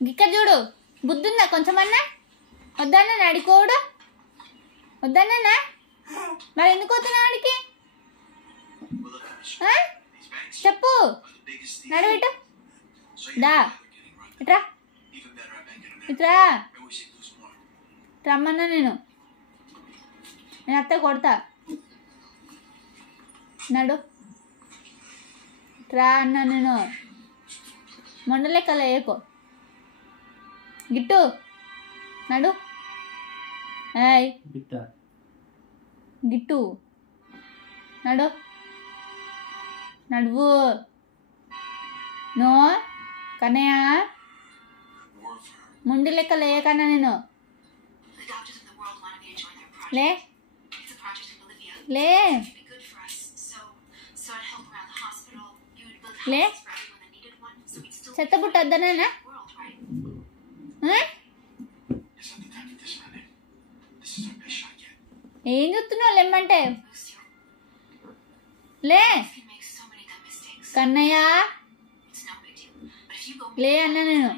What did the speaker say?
ఇక్కడ చూడు, బుద్ధుందా కొంచెమన్నా? వద్దన్నా నడికోడు, వద్దన్నా. మరి ఎందుకు వస్తున్నావు ఆడికి? చెప్పు, నడవిటు దా, ఇట్రా ఇట్రా. రమ్మన్నా నేను అత్త కొడతా. నడు రా అన్నా నేను. మొండ లెక్కల వేయకో. గిట్టు నడు. ఏయ్ గిట్టు నడు, నడువు. నో కన్నయ్య, ముండి లెక్క లేకన్నా నేను. లే లే లే, చెత్త బుట్ట వద్దనా? ఏం చూస్తున్నావు? లెమ్మంటే లే కన్నయ్య, లే అన్నా నేను.